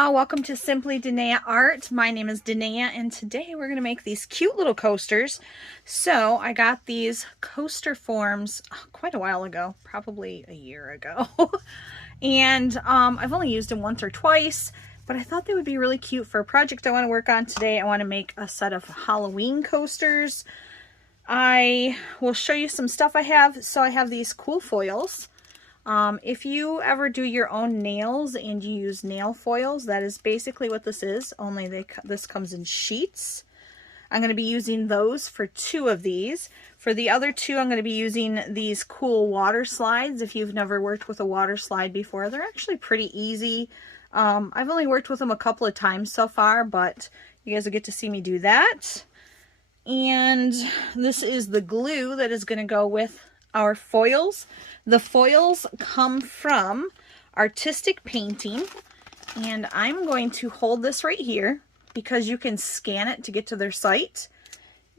y'all, welcome to Simply Danae Art. My name is Danae and today we're going to make these cute little coasters. So I got these coaster forms quite a while ago, probably a year ago. And I've only used them once or twice, but I thought they would be really cute for a project I want to work on today. I want to make a set of Halloween coasters. I will show you some stuff I have. So I have these cool foils. If you ever do your own nails and you use nail foils, that is basically what this is, only this comes in sheets. I'm going to be using those for 2 of these. For the other 2, I'm going to be using these cool water slides. If you've never worked with a water slide before, they're actually pretty easy. I've only worked with them a couple of times so far, but you guys will get to see me do that. And this is the glue that is going to go with our foils. The foils come from Artistic Painting, and I'm going to hold this right here because you can scan it to get to their site.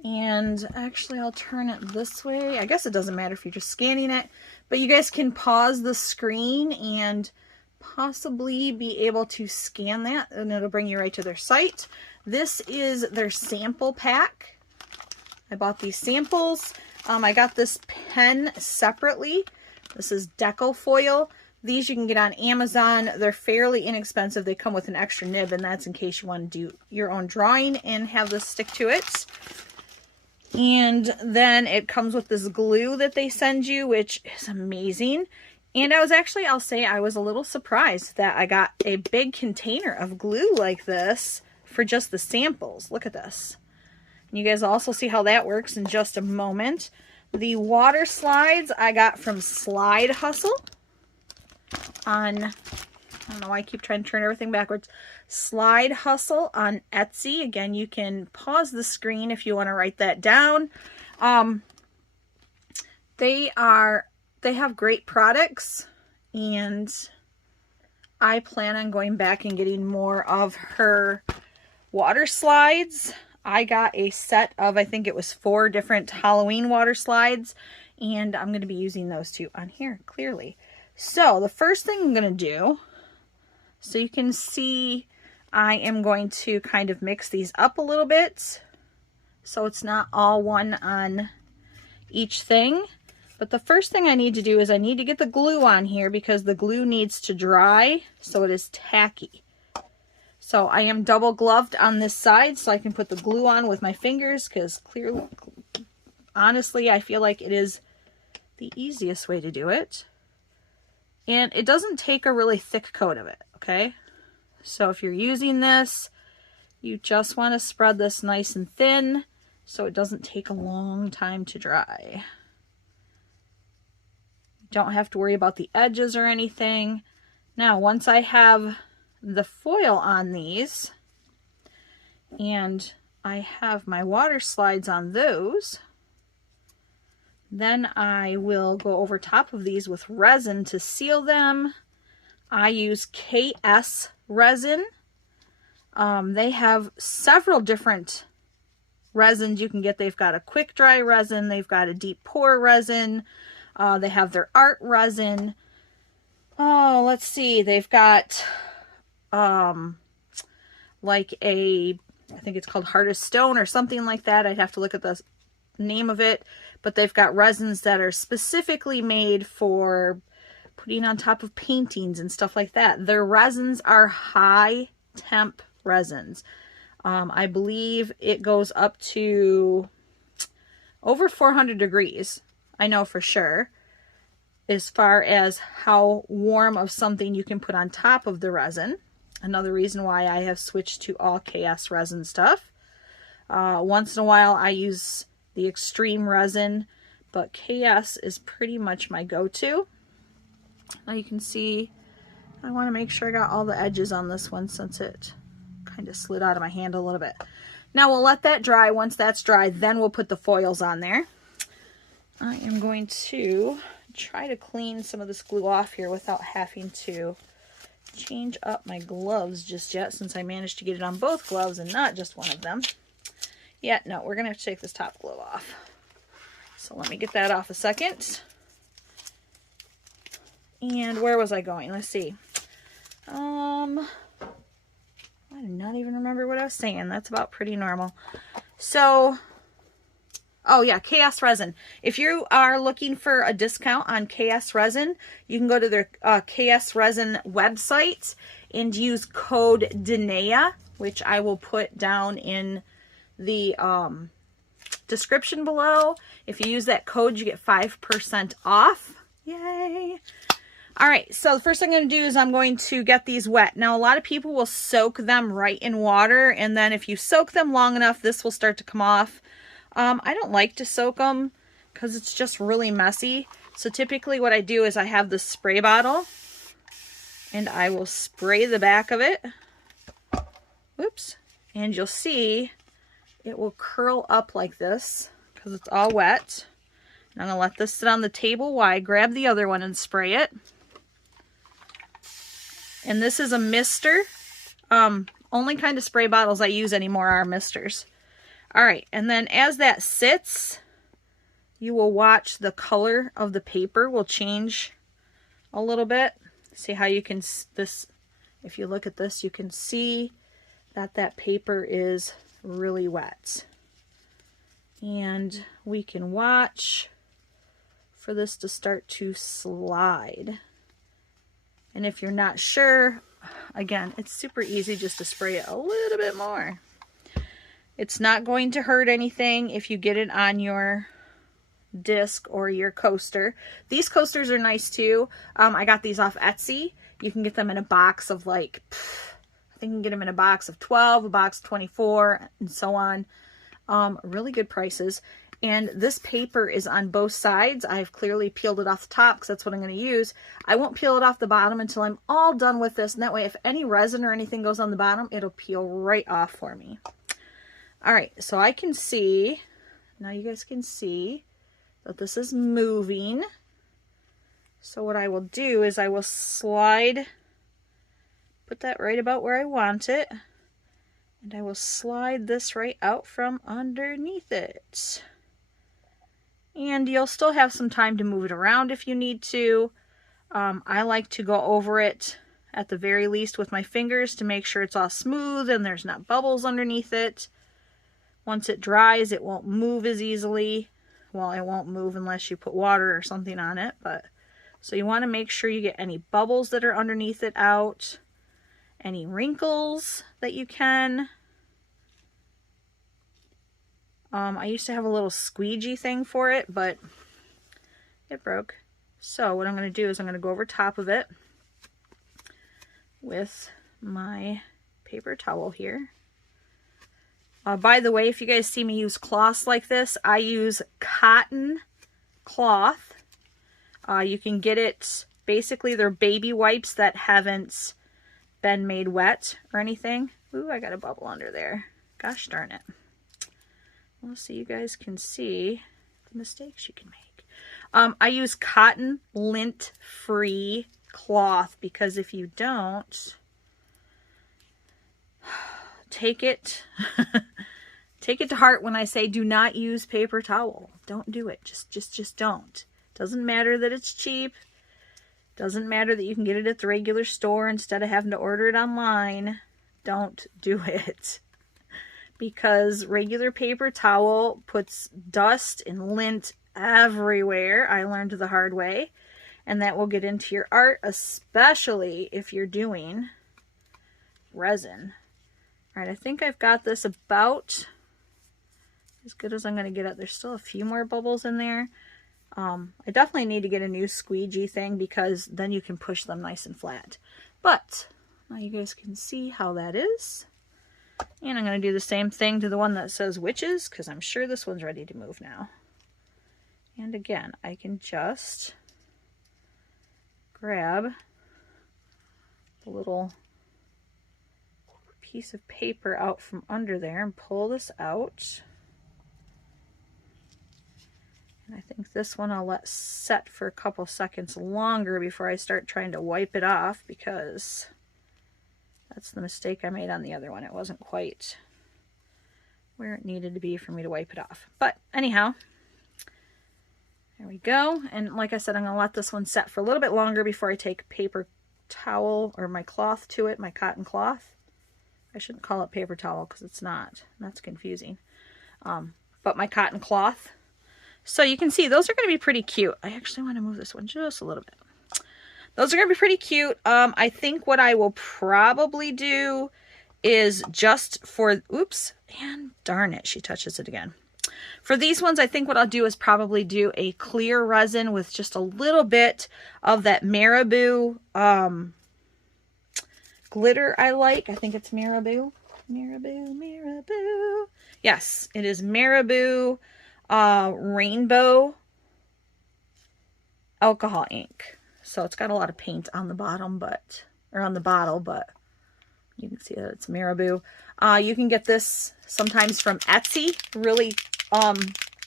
And actually I'll turn it this way. I guess it doesn't matter if you're just scanning it, but you guys can pause the screen and possibly be able to scan that and it'll bring you right to their site. This is their sample pack. I bought these samples. I got this pen separately. This is Deco Foil. These you can get on Amazon. They're fairly inexpensive. They come with an extra nib, and that's in case you want to do your own drawing and have this stick to it. And then it comes with this glue that they send you, which is amazing. And I'll say I was a little surprised that I got a big container of glue like this for just the samples. Look at this. You guys will also see how that works in just a moment. The water slides I got from Slide Hustle on, I don't know why I keep trying to turn everything backwards. Slide Hustle on Etsy. Again, you can pause the screen if you want to write that down. They have great products, and I plan on going back and getting more of her water slides. I got a set of, I think it was 4 different Halloween water slides, and I'm going to be using those 2 on here, clearly. So the first thing I'm going to do, so you can see, I am going to kind of mix these up a little bit, so it's not all one on each thing. But the first thing I need to do is I need to get the glue on here because the glue needs to dry, so it is tacky. So I am double gloved on this side so I can put the glue on with my fingers because clearly, honestly, I feel like it is the easiest way to do it. And it doesn't take a really thick coat of it, okay? So if you're using this, you just want to spread this nice and thin so it doesn't take a long time to dry. You don't have to worry about the edges or anything. Now, once I have the foil on these and I have my water slides on those, then I will go over top of these with resin to seal them. I use KS resin. They have several different resins you can get. They've got a quick dry resin, they've got a deep pour resin, they have their art resin. Oh, let's see, they've got like I think it's called Heart of Stone or something like that. I'd have to look at the name of it, but they've got resins that are specifically made for putting on top of paintings and stuff like that. Their resins are high temp resins. I believe it goes up to over 400 degrees. I know for sure, as far as how warm of something you can put on top of the resin. Another reason why I have switched to all KS resin stuff. Once in a while I use the extreme resin, but KS is pretty much my go-to. Now you can see, I want to make sure I got all the edges on this one since it kind of slid out of my hand a little bit. Now we'll let that dry. Once that's dry, then we'll put the foils on there. I am going to try to clean some of this glue off here without having to change up my gloves just yet, since I managed to get it on both gloves and not just one of them. Yeah, no, we're gonna have to take this top glove off. So let me get that off a second. And where was I going? Let's see. I do not even remember what I was saying. That's about pretty normal. So, oh yeah, KS Resin. If you are looking for a discount on KS Resin, you can go to their KS Resin website and use code Danae, which I will put down in the description below. If you use that code, you get 5% off. Yay! All right, so the first thing I'm going to do is I'm going to get these wet. Now, a lot of people will soak them right in water, and then if you soak them long enough, this will start to come off. I don't like to soak them because it's just really messy. So typically what I do is I have this spray bottle, and I will spray the back of it. Whoops. And you'll see it will curl up like this because it's all wet. And I'm going to let this sit on the table while I grab the other one and spray it. And this is a mister. Only kind of spray bottles I use anymore are misters. All right, and then as that sits, you will watch the color of the paper will change a little bit. See how you can, if you look at this, you can see that that paper is really wet. And we can watch for this to start to slide. And if you're not sure, again, it's super easy just to spray it a little bit more. It's not going to hurt anything if you get it on your disc or your coaster. These coasters are nice too. I got these off Etsy. You can get them in a box of like, I think you can get them in a box of 12, a box of 24, and so on. Really good prices. And this paper is on both sides. I've clearly peeled it off the top because that's what I'm going to use. I won't peel it off the bottom until I'm all done with this. And that way, if any resin or anything goes on the bottom, it'll peel right off for me. All right, so I can see, now you guys can see that this is moving. So what I will do is I will slide, put that right about where I want it. And I will slide this right out from underneath it. And you'll still have some time to move it around if you need to. I like to go over it at the very least with my fingers to make sure it's all smooth and there's not bubbles underneath it. Once it dries, it won't move as easily. Well, it won't move unless you put water or something on it. But so you want to make sure you get any bubbles that are underneath it out. Any wrinkles that you can. I used to have a little squeegee thing for it, but it broke. So what I'm going to do is I'm going to go over top of it with my paper towel here. By the way, if you guys see me use cloths like this, I use cotton cloth. You can get it, basically they're baby wipes that haven't been made wet or anything. Ooh, I got a bubble under there. Gosh darn it. Well, so you guys can see the mistakes you can make. I use cotton lint-free cloth because if you don't, take it to heart when I say do not use paper towel. Don't do it. Just don't. Doesn't matter that it's cheap. Doesn't matter that you can get it at the regular store instead of having to order it online. Don't do it. Because regular paper towel puts dust and lint everywhere. I learned the hard way. And that will get into your art, especially if you're doing resin. All right, I think I've got this about as good as I'm going to get it. There's still a few more bubbles in there. I definitely need to get a new squeegee thing because then you can push them nice and flat. But now you guys can see how that is. And I'm going to do the same thing to the one that says witches because I'm sure this one's ready to move now. And again, I can just grab the little piece of paper out from under there and pull this out. And I think this one I'll let set for a couple seconds longer before I start trying to wipe it off because that's the mistake I made on the other one. It wasn't quite where it needed to be for me to wipe it off. But anyhow, there we go. And like I said, I'm going to let this one set for a little bit longer before I take paper towel or my cloth to it, my cotton cloth. I shouldn't call it paper towel because it's not. That's confusing. But my cotton cloth. So you can see those are going to be pretty cute. I actually want to move this one just a little bit. Those are going to be pretty cute. I think what I will probably do is just for, oops, and darn it, she touches it again. For these ones, I think what I'll do is probably do a clear resin with just a little bit of that Marabou glitter I like. I think it's Marabou. Marabou. Yes, it is Marabou rainbow alcohol ink. So it's got a lot of paint on the bottom, or on the bottle, but you can see that it's Marabou. You can get this sometimes from Etsy, really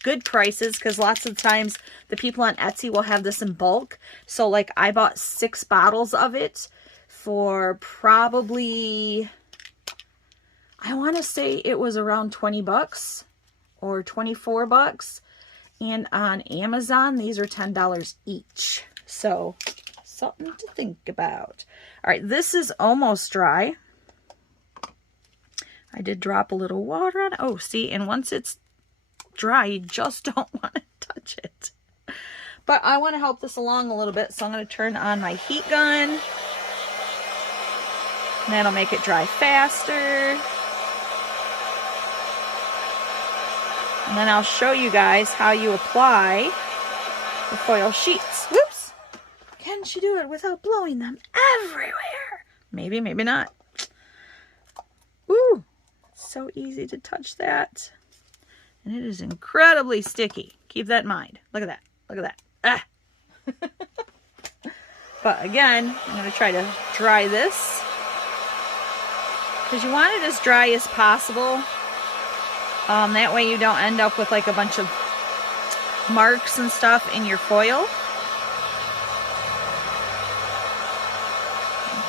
good prices, because lots of times the people on Etsy will have this in bulk. So like I bought 6 bottles of it for probably, I want to say it was around 20 bucks or 24 bucks. And on Amazon, these are $10 each. So something to think about. All right, this is almost dry. I did drop a little water on it. Oh, see, and once it's dry, you just don't want to touch it. But I want to help this along a little bit, so I'm going to turn on my heat gun. And that'll make it dry faster. And then I'll show you guys how you apply the foil sheets. Whoops! Can she do it without blowing them everywhere? Maybe, maybe not. Ooh, it's so easy to touch that. And it is incredibly sticky. Keep that in mind. Look at that. Look at that. Ah! But again, I'm going to try to dry this, because you want it as dry as possible. That way you don't end up with like a bunch of marks and stuff in your foil.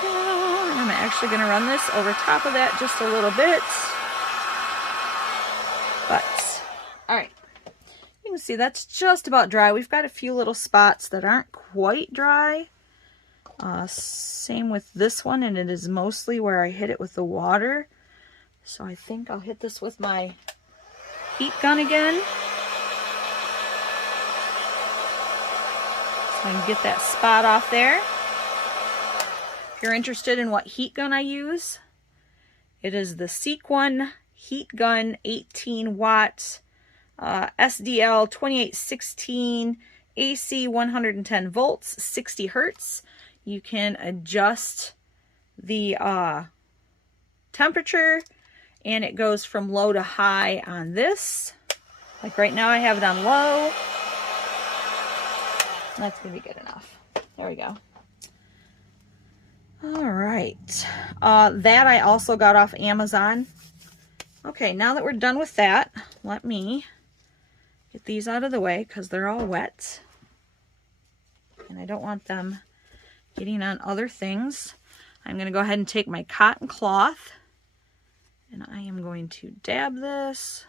And I'm actually going to run this over top of that just a little bit. But, all right. You can see that's just about dry. We've got a few little spots that aren't quite dry. Same with this one, and it is mostly where I hit it with the water. So I think I'll hit this with my heat gun again, so I can get that spot off there. If you're interested in what heat gun I use, it is the Seek1 Heat Gun 18 watt SDL 2816 AC 110 volts 60 hertz. You can adjust the temperature, and it goes from low to high on this. Like right now I have it on low. That's gonna be good enough. There we go. All right. That I also got off Amazon. Okay, now that we're done with that, let me get these out of the way because they're all wet. And I don't want them getting on other things. I'm gonna go ahead and take my cotton cloth, and I am going to dab this.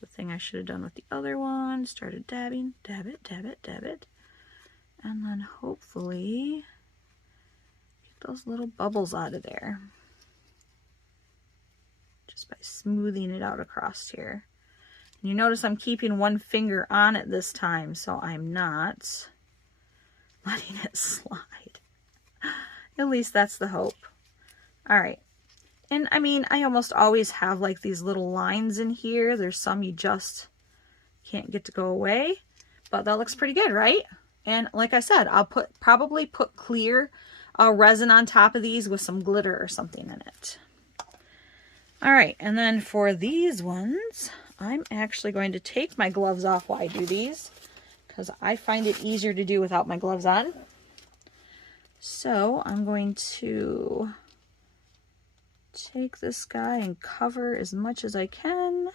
The thing I should have done with the other one. Started dabbing. Dab it, dab it, dab it. And then hopefully get those little bubbles out of there. Just by smoothing it out across here. And you notice I'm keeping one finger on it this time, so I'm not letting it slide. At least that's the hope. All right. And I mean, I almost always have like these little lines in here. There's some you just can't get to go away, but that looks pretty good, right? And like I said, I'll probably put clear resin on top of these with some glitter or something in it. All right, and then for these ones, I'm actually going to take my gloves off while I do these, because I find it easier to do without my gloves on. So I'm going to take this guy and cover as much as I can.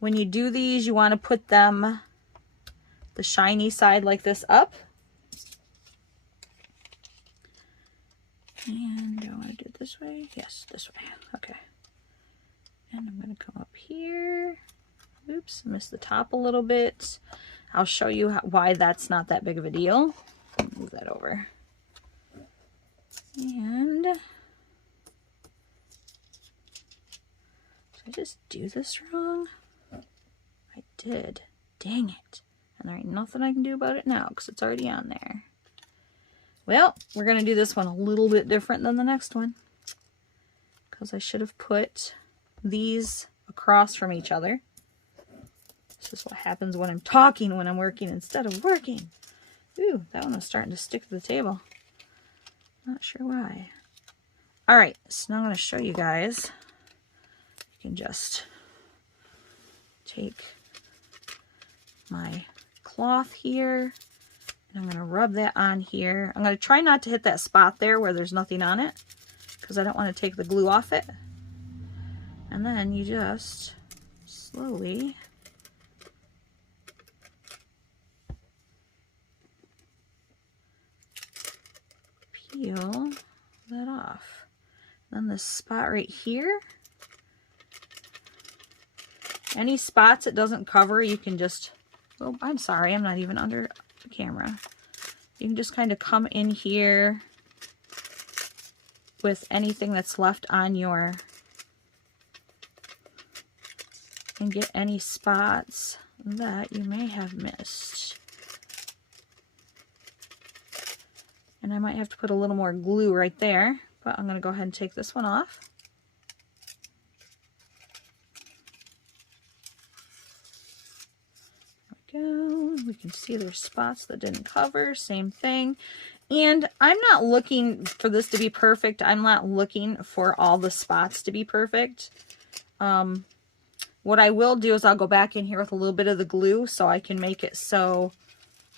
When you do these, you want to put them the shiny side like this up. And do I want to do it this way? Yes, this way. Okay. And I'm going to come up here. Oops, missed the top a little bit. I'll show you why that's not that big of a deal. Move that over. And I just do this wrong? I did. Dang it. And there ain't nothing I can do about it now because it's already on there. Well, we're going to do this one a little bit different than the next one, because I should have put these across from each other. This is what happens when I'm talking when I'm working instead of working. Ooh, that one was starting to stick to the table. Not sure why. All right, so now I'm going to show you guys. You can just take my cloth here, and I'm going to rub that on here. I'm going to try not to hit that spot there where there's nothing on it, because I don't want to take the glue off it. And then you just slowly peel that off. Then this spot right here, any spots it doesn't cover, you can just, oh, I'm sorry, I'm not even under the camera. You can just kind of come in here with anything that's left on your, and get any spots that you may have missed. And I might have to put a little more glue right there, but I'm going to go ahead and take this one off. There we go. We can see there's spots that didn't cover, same thing. And I'm not looking for this to be perfect. I'm not looking for all the spots to be perfect. What I will do is I'll go back in here with a little bit of the glue so I can make it so,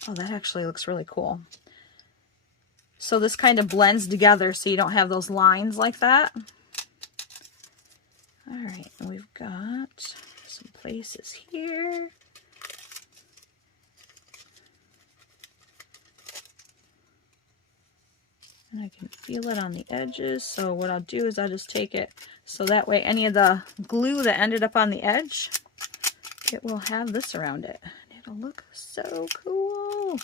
oh, that actually looks really cool. So this kind of blends together so you don't have those lines like that. All right, and we've got some places here. And I can feel it on the edges. So what I'll do is I'll just take it so that way any of the glue that ended up on the edge, it will have this around it. And it'll look so cool.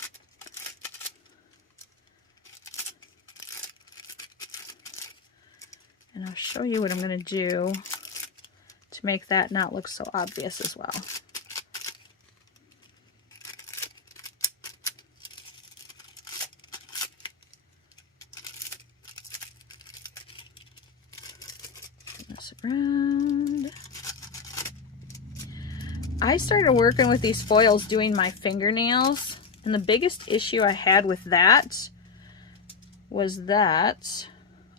And I'll show you what I'm going to do to make that not look so obvious as well. Around. I started working with these foils doing my fingernails, and the biggest issue I had with that was that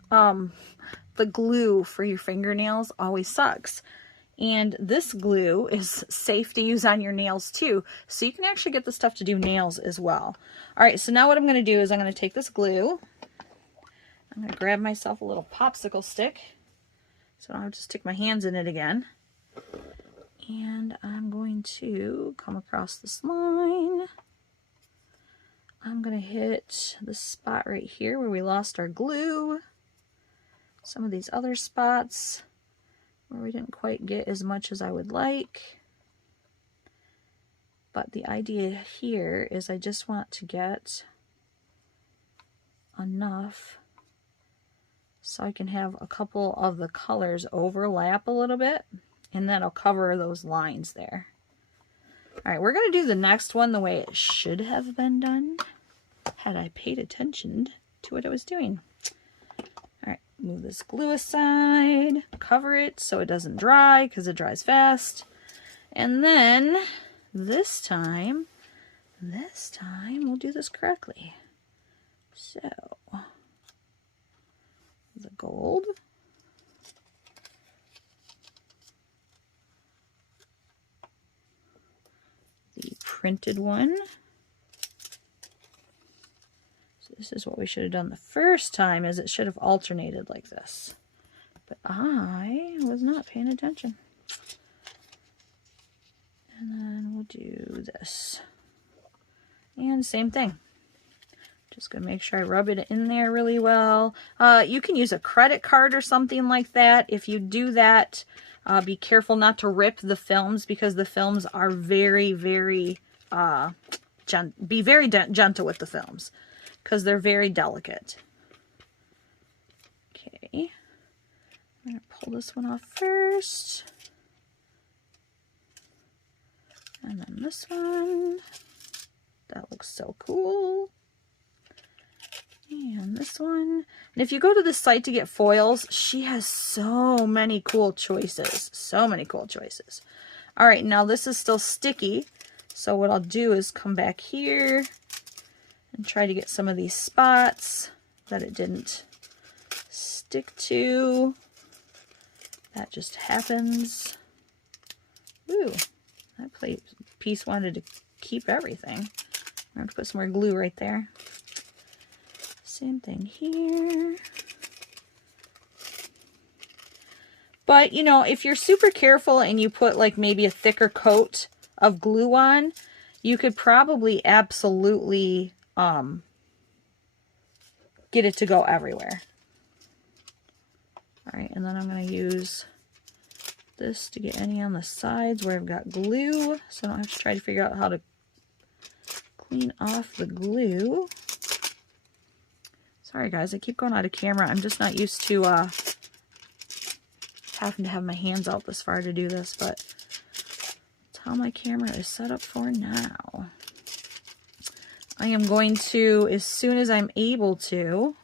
the glue for your fingernails always sucks. And this glue is safe to use on your nails too, so you can actually get the stuff to do nails as well. All right, so now what I'm going to do is I'm going to take this glue, I'm going to grab myself a little popsicle stick so I don't have to stick my hands in it again. And I'm going to come across this line. I'm going to hit the spot right here where we lost our glue. Some of these other spots where we didn't quite get as much as I would like. But the idea here is I just want to get enough so I can have a couple of the colors overlap a little bit, and that'll cover those lines there. All right, we're going to do the next one the way it should have been done had I paid attention to what I was doing. All right, move this glue aside, cover it so it doesn't dry because it dries fast. And then this time we'll do this correctly. So the gold, the printed one. So this is what we should have done the first time, is it should have alternated like this. But I was not paying attention. And then we'll do this. And same thing. Just gonna make sure I rub it in there really well. You can use a credit card or something like that. If you do that, be careful not to rip the films, because the films are very, very, be very gentle with the films because they're very delicate. Okay, I'm gonna pull this one off first. And then this one. That looks so cool. And this one. And if you go to the site to get foils, she has so many cool choices. So many cool choices. All right, now this is still sticky. So what I'll do is come back here and try to get some of these spots that it didn't stick to. That just happens. Ooh, that piece wanted to keep everything. I'm going to put some more glue right there. Same thing here. But, you know, if you're super careful and you put like maybe a thicker coat of glue on, you could probably absolutely get it to go everywhere. All right, and then I'm going to use this to get any on the sides where I've got glue, so I don't have to try to figure out how to clean off the glue. Sorry guys, I keep going out of camera. I'm just not used to having to have my hands out this far to do this, but that's how my camera is set up for now. I am going to, as soon as I'm able to,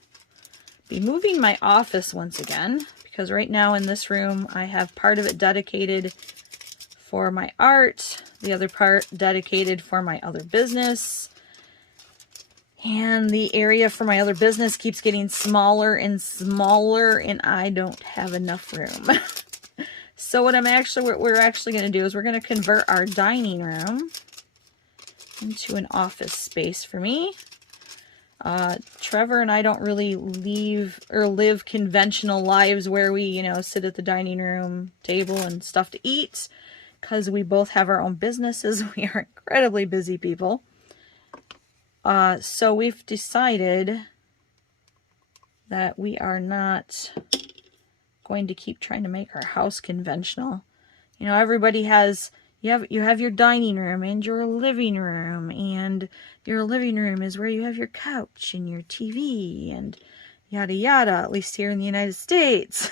be moving my office once again, because right now in this room I have part of it dedicated for my art, the other part dedicated for my other business. And the area for my other business keeps getting smaller and smaller, and I don't have enough room. So what we're actually going to do is we're going to convert our dining room into an office space for me. Trevor and I don't really live conventional lives where we, you know, sit at the dining room table and stuff to eat, because we both have our own businesses. We are incredibly busy people. So we've decided that we are not going to keep trying to make our house conventional. You know, everybody has, you have your dining room and your living room, and your living room is where you have your couch and your TV and yada yada, at least here in the United States.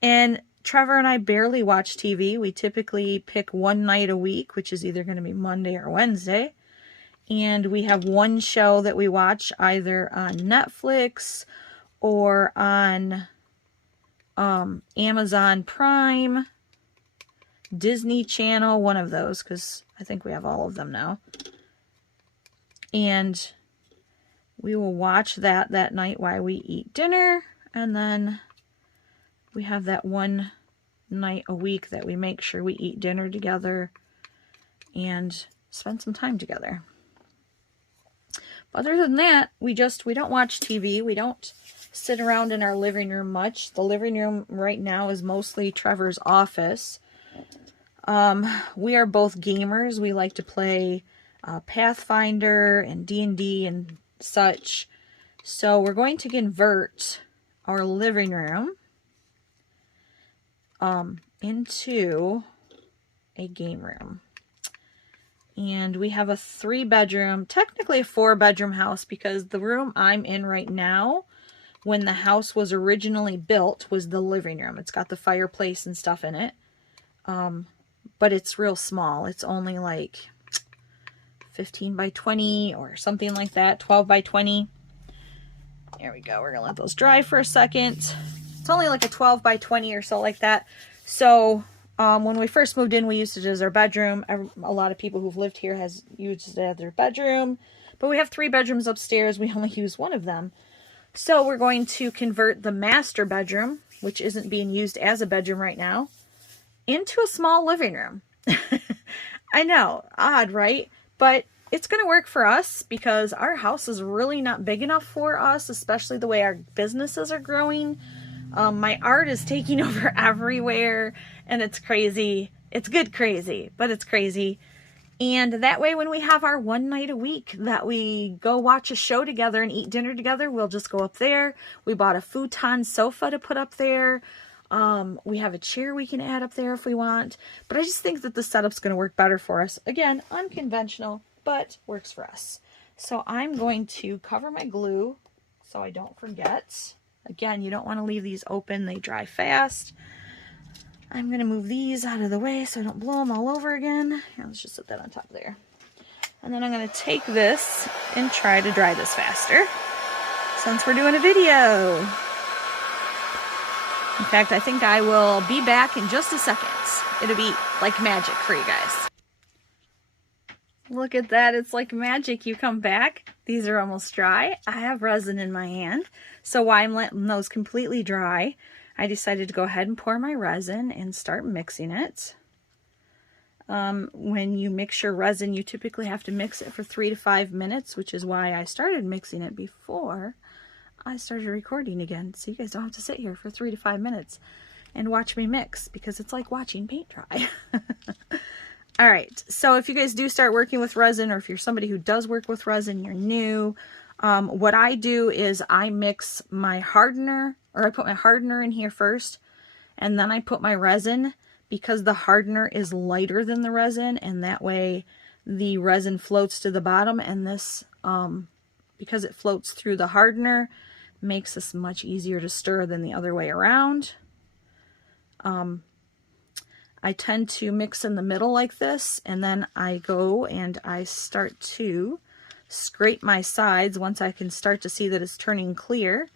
And Trevor and I barely watch TV. We typically pick one night a week, which is either going to be Monday or Wednesday. And we have one show that we watch either on Netflix or on Amazon Prime, Disney Channel, one of those, because I think we have all of them now. And we will watch that night while we eat dinner. And then we have that one night a week that we make sure we eat dinner together and spend some time together. Other than that, we don't watch TV. We don't sit around in our living room much. The living room right now is mostly Trevor's office. We are both gamers. We like to play Pathfinder and D&D and such. So we're going to convert our living room into a game room. And we have a 3-bedroom, technically a 4-bedroom house, because the room I'm in right now, when the house was originally built, was the living room. It's got the fireplace and stuff in it. But it's real small. It's only like 15 by 20 or something like that, 12 by 20. There we go. We're going to let those dry for a second. It's only like a 12 by 20 or so like that. So when we first moved in, we used it as our bedroom. A lot of people who've lived here has used it as their bedroom. But we have 3 bedrooms upstairs. We only use one of them. So we're going to convert the master bedroom, which isn't being used as a bedroom right now, into a small living room. I know, odd, right? But it's going to work for us because our house is really not big enough for us, especially the way our businesses are growing. My art is taking over everywhere, and it's crazy. It's good crazy, but it's crazy. And that way, when we have our one night a week that we go watch a show together and eat dinner together, we'll just go up there. We bought a futon sofa to put up there. We have a chair we can add up there if we want. But I just think that the setup's going to work better for us. Again, unconventional, but works for us. So I'm going to cover my glue so I don't forget. Again, you don't want to leave these open. They dry fast. I'm going to move these out of the way so I don't blow them all over again. Here, let's just set that on top there. And then I'm going to take this and try to dry this faster since we're doing a video. In fact, I think I will be back in just a second. It'll be like magic for you guys. Look at that. It's like magic. You come back. These are almost dry. I have resin in my hand. So while I'm letting those completely dry, I decided to go ahead and pour my resin and start mixing it. When you mix your resin, you typically have to mix it for 3 to 5 minutes, which is why I started mixing it before I started recording again. So you guys don't have to sit here for 3 to 5 minutes and watch me mix, because it's like watching paint dry. All right, so if you guys do start working with resin, or if you're somebody who does work with resin, you're new, what I do is I mix my hardener, or I put my hardener in here first, and then I put my resin, because the hardener is lighter than the resin, and that way the resin floats to the bottom, and this, because it floats through the hardener, makes this much easier to stir than the other way around. I tend to mix in the middle like this, and then I go and I start to scrape my sides once I can start to see that it's turning clear.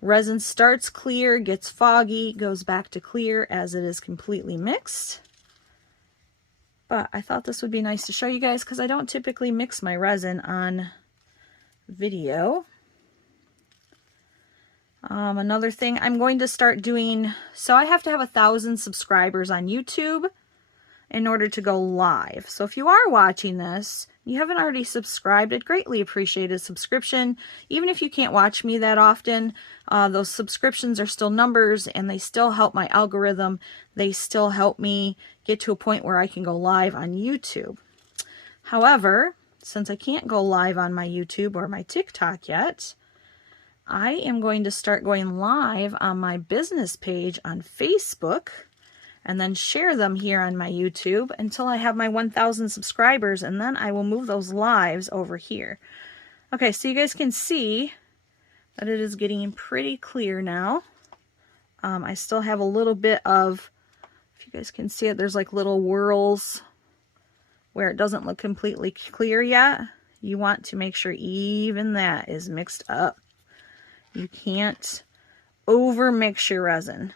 Resin starts clear, gets foggy, goes back to clear as it is completely mixed. But I thought this would be nice to show you guys, because I don't typically mix my resin on video. Another thing I'm going to start doing, so I have to have 1,000 subscribers on YouTube in order to go live. So if you are watching this, you haven't already subscribed, I'd greatly appreciate a subscription. Even if you can't watch me that often, those subscriptions are still numbers, and they still help my algorithm. They still help me get to a point where I can go live on YouTube. However, since I can't go live on my YouTube or my TikTok yet, I am going to start going live on my business page on Facebook, and then share them here on my YouTube until I have my 1,000 subscribers, and then I will move those lives over here. Okay, so you guys can see that it is getting pretty clear now. I still have a little bit of, if you guys can see it, there's like little whirls where it doesn't look completely clear yet. You want to make sure even that is mixed up. You can't over mix your resin.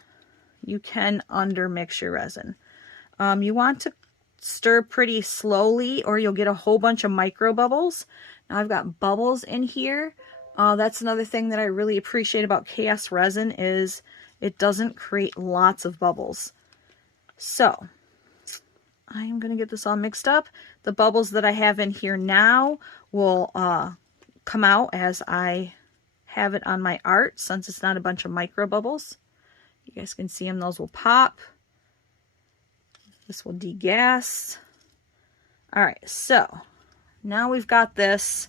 You can under mix your resin. You want to stir pretty slowly, or you'll get a whole bunch of micro bubbles. Now I've got bubbles in here. That's another thing that I really appreciate about KS resin, is it doesn't create lots of bubbles. So I am going to get this all mixed up. The bubbles that I have in here now will come out as I have it on my art, since it's not a bunch of micro bubbles. You guys can see them. Those will pop. This will degas. All right, so now we've got this.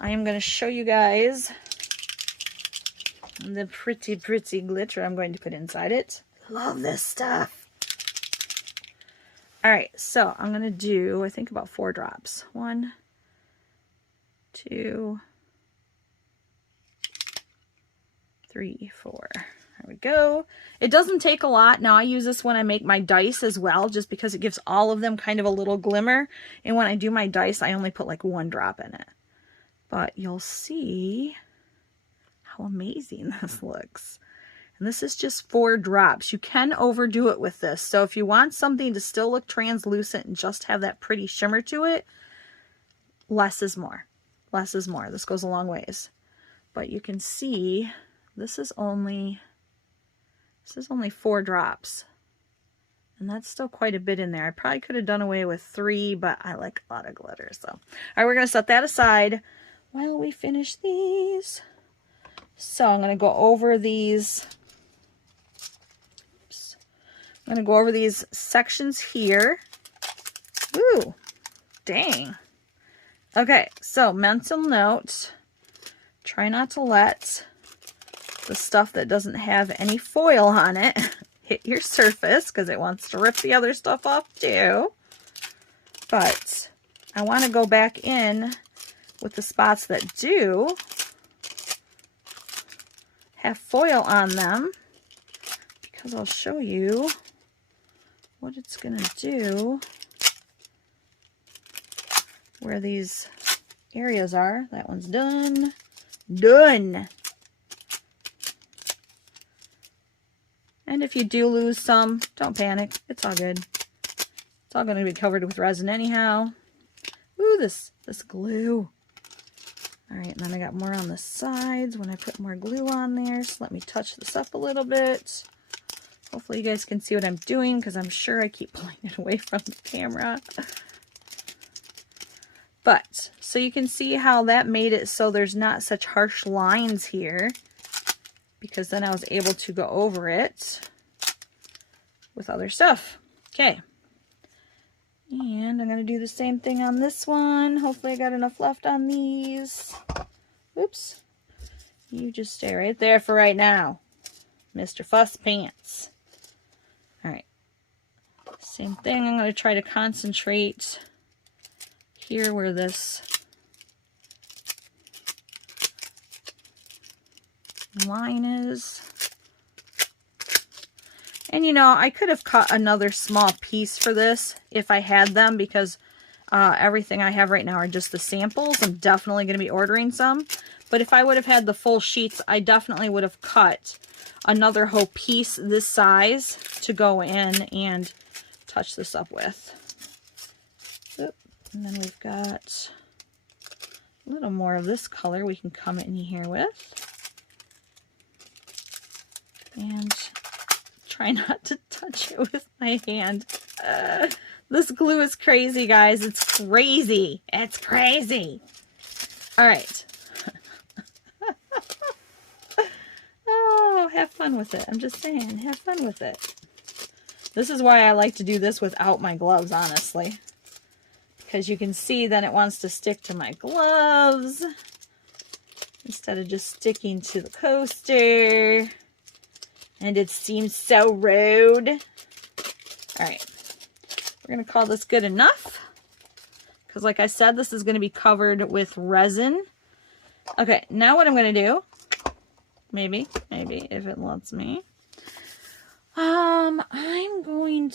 I am going to show you guys the pretty glitter I'm going to put inside it. Love this stuff. All right, so I'm going to do, I think, about 4 drops. 1, 2, 3, 4. There we go. It doesn't take a lot. Now I use this when I make my dice as well, just because it gives all of them kind of a little glimmer. And when I do my dice, I only put like 1 drop in it. But you'll see how amazing this looks. And this is just 4 drops. You can overdo it with this. So if you want something to still look translucent and just have that pretty shimmer to it, less is more. Less is more. This goes a long ways. But you can see this is only 4 drops. And that's still quite a bit in there. I probably could have done away with 3, but I like a lot of glitter. So, all right, we're going to set that aside while we finish these. So I'm going to go over these. Oops. I'm going to go over these sections here. Ooh, dang. Okay, so mental note. Try not to let the stuff that doesn't have any foil on it hit your surface, because it wants to rip the other stuff off too. But I want to go back in with the spots that do have foil on them, because I'll show you what it's going to do, where these areas are, that one's done. Done! And if you do lose some, don't panic. It's all good. It's all going to be covered with resin anyhow. Ooh, this glue. Alright, and then I got more on the sides when I put more glue on there. So let me touch this up a little bit. Hopefully you guys can see what I'm doing, because I'm sure I keep pulling it away from the camera. But, so you can see how that made it so there's not such harsh lines here, because then I was able to go over it with other stuff. Okay. And I'm going to do the same thing on this one. Hopefully I got enough left on these. Oops. You just stay right there for right now, Mr. Fuss Pants. Alright. Same thing. I'm going to try to concentrate here where this line is. And you know, I could have cut another small piece for this if I had them, because everything I have right now are just the samples. I'm definitely going to be ordering some. But if I would have had the full sheets, I definitely would have cut another whole piece this size to go in and touch this up with. Oop. And then we've got a little more of this color we can come in here with. And try not to touch it with my hand. This glue is crazy, guys. It's crazy. It's crazy. All right. Oh, have fun with it. I'm just saying, have fun with it. This is why I like to do this without my gloves, honestly. Because you can see then it wants to stick to my gloves instead of just sticking to the coaster. And it seems so rude. Alright. We're going to call this good enough. Because like I said, this is going to be covered with resin. Okay, now what I'm going to do, maybe if it lets me. I'm going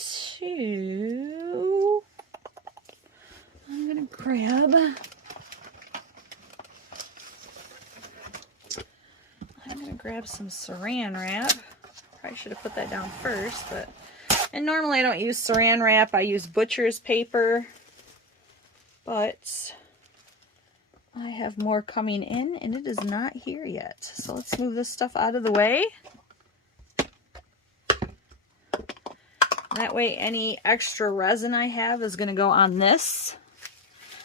to grab, some saran wrap. Probably should have put that down first, but, and normally I don't use saran wrap, I use butcher's paper, but I have more coming in and it is not here yet. So let's move this stuff out of the way. That way any extra resin I have is going to go on this.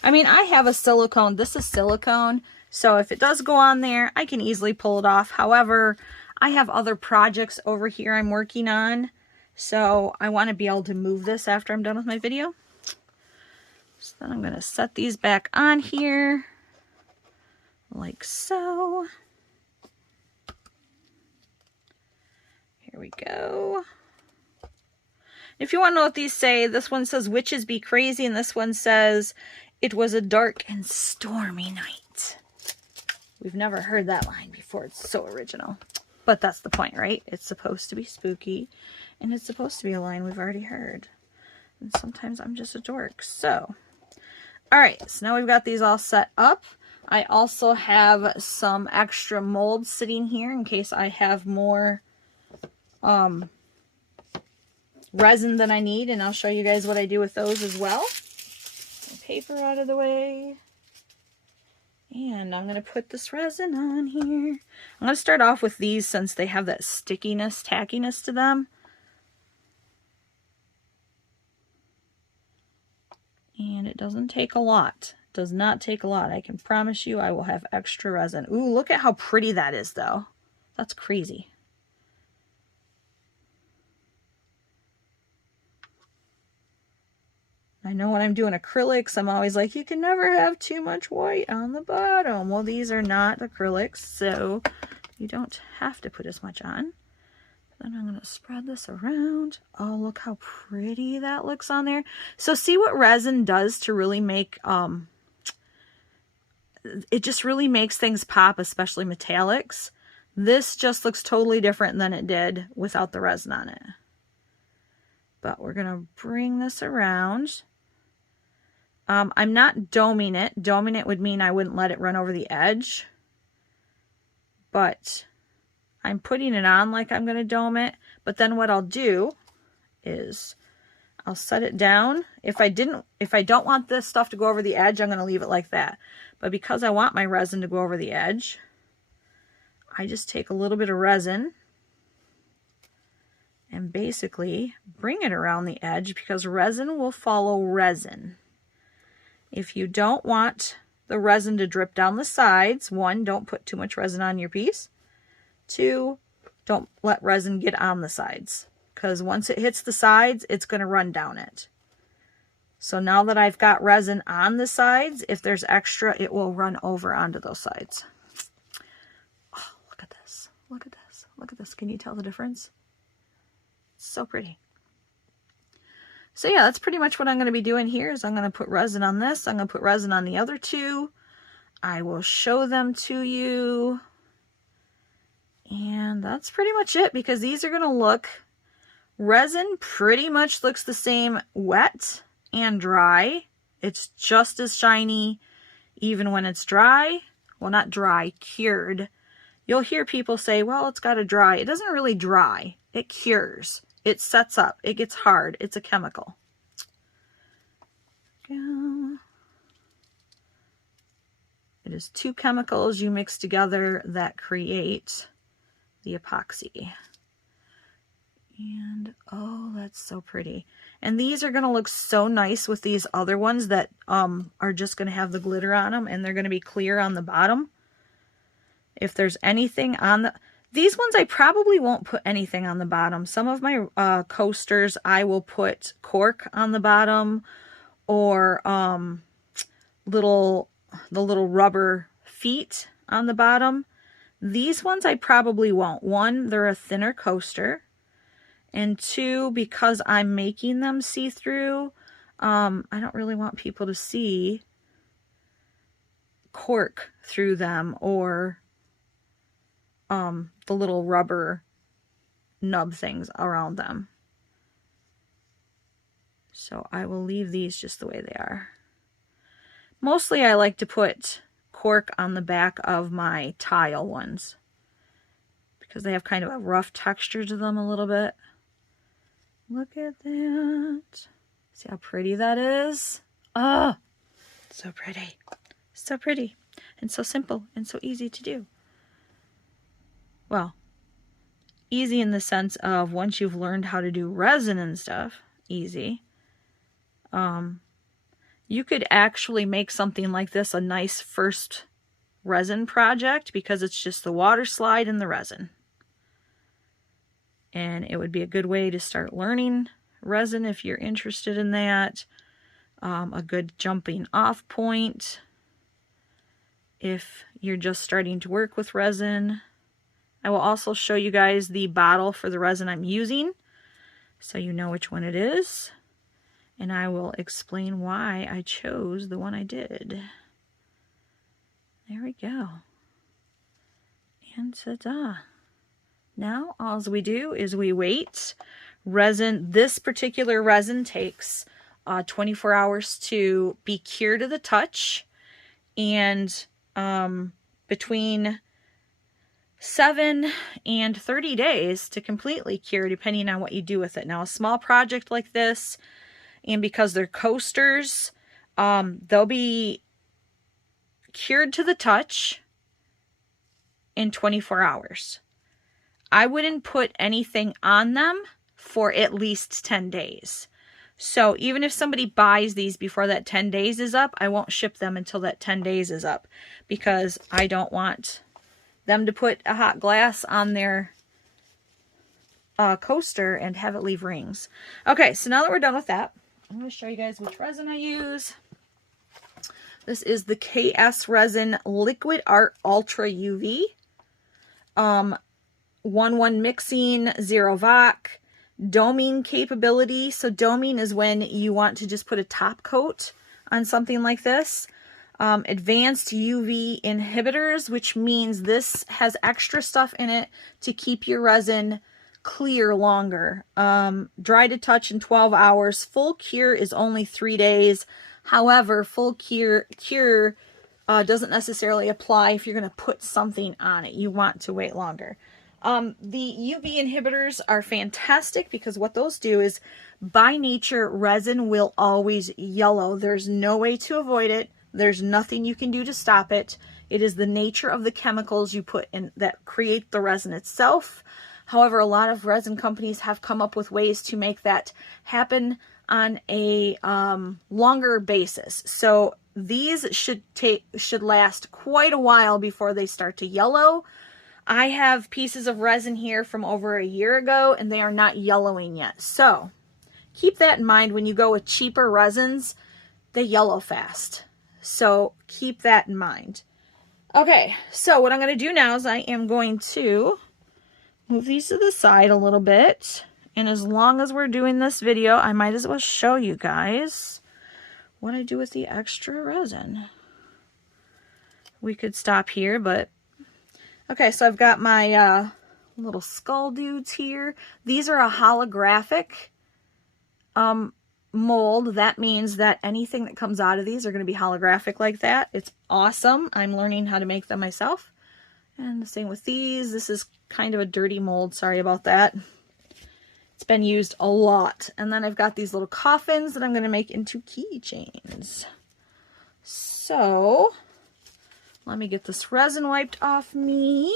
I mean, I have a silicone. This is silicone. So if it does go on there, I can easily pull it off. However, I have other projects over here I'm working on. So I want to be able to move this after I'm done with my video. So then I'm going to set these back on here. Like so. Here we go. If you want to know what these say, this one says witches be crazy, and this one says it was a dark and stormy night. We've never heard that line before. It's so original. But that's the point, right? It's supposed to be spooky, and it's supposed to be a line we've already heard. And sometimes I'm just a dork. So, alright, so now we've got these all set up. I also have some extra molds sitting here in case I have more resin than I need, and I'll show you guys what I do with those as well. Paper out of the way. And I'm going to put this resin on here. I'm going to start off with these since they have that stickiness, tackiness to them. And it doesn't take a lot. It does not take a lot. I can promise you I will have extra resin. Ooh, look at how pretty that is though. That's crazy. I know when I'm doing acrylics, I'm always like, you can never have too much white on the bottom. Well, these are not acrylics, so you don't have to put as much on. Then I'm going to spread this around. Oh, look how pretty that looks on there. So see what resin does to really make, it just really makes things pop, especially metallics. This just looks totally different than it did without the resin on it. But we're going to bring this around. I'm not doming it. Doming it would mean I wouldn't let it run over the edge. But I'm putting it on like I'm going to dome it. But then what I'll do is I'll set it down. If I don't want this stuff to go over the edge, I'm going to leave it like that. But because I want my resin to go over the edge, I just take a little bit of resin and basically bring it around the edge, because resin will follow resin. If you don't want the resin to drip down the sides, 1, don't put too much resin on your piece. 2, don't let resin get on the sides, because once it hits the sides, it's going to run down it. So now that I've got resin on the sides, if there's extra, it will run over onto those sides. Oh, look at this. Look at this. Look at this. Can you tell the difference? It's so pretty. So yeah, that's pretty much what I'm going to be doing here. Is I'm going to put resin on this. I'm going to put resin on the other 2. I will show them to you. And that's pretty much it, because these are going to look, resin pretty much looks the same wet and dry. It's just as shiny even when it's dry. Well, not dry, cured. You'll hear people say, well, it's got to dry. It doesn't really dry. It cures. It sets up. It gets hard. It's a chemical. Go. It is 2 chemicals you mix together that create the epoxy. And oh, that's so pretty. And these are going to look so nice with these other ones that are just going to have the glitter on them, and they're going to be clear on the bottom. If there's anything on these ones, I probably won't put anything on the bottom. Some of my coasters, I will put cork on the bottom, or the little rubber feet on the bottom. These ones I probably won't. 1, they're a thinner coaster. And 2, because I'm making them see-through, I don't really want people to see cork through them, or the little rubber nub things around them. So I will leave these just the way they are. Mostly I like to put cork on the back of my tile ones, because they have kind of a rough texture to them a little bit. Look at that. See how pretty that is? Oh, so pretty. So pretty. And so simple and so easy to do. Well, easy in the sense of once you've learned how to do resin and stuff, easy. You could actually make something like this a nice first resin project, because it's just the water slide and the resin. And it would be a good way to start learning resin if you're interested in that. A good jumping off point if you're just starting to work with resin. I will also show you guys the bottle for the resin I'm using, so you know which one it is. And I will explain why I chose the one I did. There we go. And ta-da. Now all we do is we wait. Resin, this particular resin takes 24 hours to be cured to the touch, and between 7 and 30 days to completely cure, depending on what you do with it. Now, a small project like this, and because they're coasters, they'll be cured to the touch in 24 hours. I wouldn't put anything on them for at least 10 days. So even if somebody buys these before that 10 days is up, I won't ship them until that 10 days is up, because I don't want them to put a hot glass on their coaster and have it leave rings. Okay, so now that we're done with that, I'm going to show you guys which resin I use. This is the KS Resin Liquid Art Ultra UV. 1-1 mixing, 0 VOC. Doming capability. So doming is when you want to just put a top coat on something like this. Advanced UV inhibitors, which means this has extra stuff in it to keep your resin clear longer. Dry to touch in 12 hours. Full cure is only 3 days. However, full cure doesn't necessarily apply if you're going to put something on it. You want to wait longer. The UV inhibitors are fantastic because what those do is, by nature, resin will always yellow. There's no way to avoid it. There's nothing you can do to stop it. It is the nature of the chemicals you put in that create the resin itself. However, a lot of resin companies have come up with ways to make that happen on a longer basis. So these should last quite a while before they start to yellow. I have pieces of resin here from over a year ago and they are not yellowing yet. So keep that in mind when you go with cheaper resins, they yellow fast. So keep that in mind. Okay, so what I'm going to do now is I am going to move these to the side a little bit. And as long as we're doing this video, I might as well show you guys what I do with the extra resin. We could stop here, but okay, so I've got my little skull dudes here. These are a holographic mold. That means that anything that comes out of these are going to be holographic like that. It's awesome. I'm learning how to make them myself. And the same with these. This is kind of a dirty mold. Sorry about that. It's been used a lot. And then I've got these little coffins that I'm going to make into keychains. So let me get this resin wiped off me.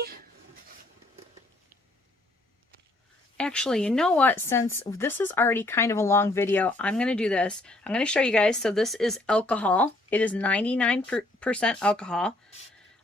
Actually, you know what? Since this is already kind of a long video, I'm going to do this. I'm going to show you guys. So this is alcohol. It is 99% alcohol.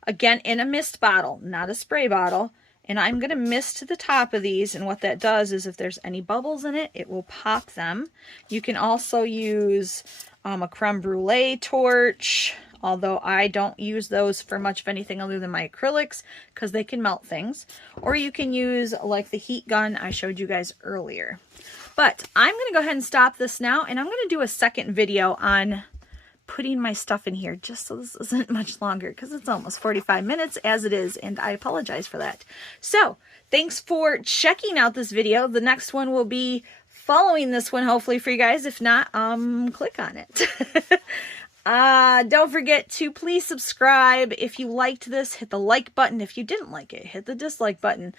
Again, in a mist bottle, not a spray bottle. And I'm going to mist the top of these. And what that does is if there's any bubbles in it, it will pop them. You can also use a creme brulee torch. Although I don't use those for much of anything other than my acrylics because they can melt things. Or you can use like the heat gun I showed you guys earlier. But I'm going to go ahead and stop this now, and I'm going to do a second video on putting my stuff in here just so this isn't much longer because it's almost 45 minutes as it is, and I apologize for that. So thanks for checking out this video. The next one will be following this one hopefully for you guys. If not, click on it. Don't forget to please subscribe. If you liked this, hit the like button. If you didn't like it, hit the dislike button.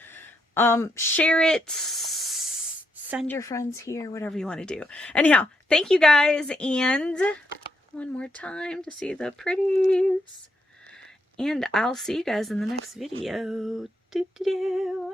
Share it, send your friends here, whatever you want to do. Anyhow, thank you guys, and one more time to see the pretties. And I'll see you guys in the next video. Doo -doo -doo.